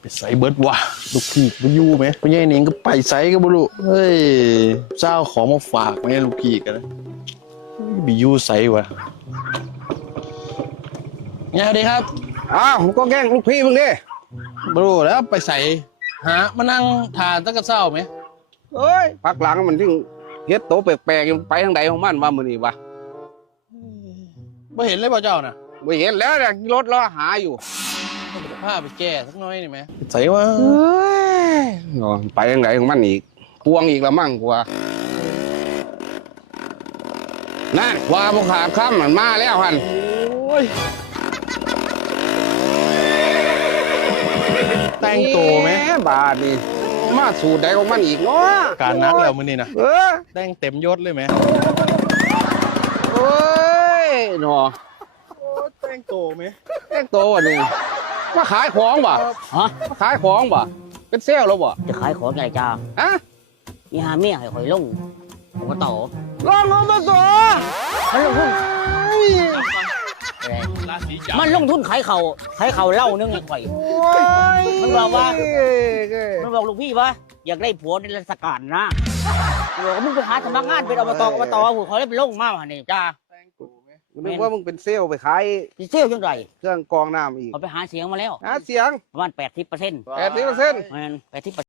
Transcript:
ไปใส่เบิร์ดวะลูกพี่ไปอยู่ไหมไปยัยเน่งก็ไปใส่ก็บ่รู้เฮ้ยเจ้าของมาฝากไหมลูกพี่กันนะไปอยู่ใส่วะไงสวัสดีครับ อ้าวผมก็แกล้งลูกพี่มึงดิ บ่รู้แล้วไปใส่หามานั่งทานตั้งแต่เช้าไหม เอ้ยพักหลังมันถึงเฮ็ดโตแปลกๆไปทางใดของมันว่ามื้อนี้วะ ไม่เห็นเลยป่ะเจ้าน่ะ บ่เห็นแล้วเนี่ยรถล้อหาอยู่ ผ้าไปแก้สักน้อยนี่ไหมใส่วะ เอ้ยไปทางใดของมันอีกพวงอีกละมั่งกว่านั่นว่าบ่ขาดคำมันมาแล้วหั่น โอ้ยแต่งตัวไหม บาดนี่มาสูตรใดของมันอีกเนาะ การนักแล้วมื้อนี้นะ เออ แต่งเต็มยศเลยไหม โอ้ยเนาะ แต่งตัวไหม แต่งตัววะนี่มาขายของบ่ ฮะ มาขายของบ่เป็นเซลล์แล้วบ่ จะขายของไงจ้า ฮะ มีหาเมียให้ข่อยลงผมก็ต่อ ลองลงมาสอ มันลงทุน ราศีจับ มันลงทุนขายเขาเหล่านึงให้ข่อย มันบอกว่า มันบอกลูกพี่ว่าอยากได้ผัวในราชการนะบอกว่ามึงไปหาสมัครงานเป็นอบตผู้เขาเลยไปลงมาหานี่จ้า นึกว่ามึงเป็นเซลล์ไปขาย สิเซี่ยวจังไร เครื่องกรองน้ำอีก เขาไปหาเสียงมาแล้ว หาเสียง ประมาณ80% 80% มัน80%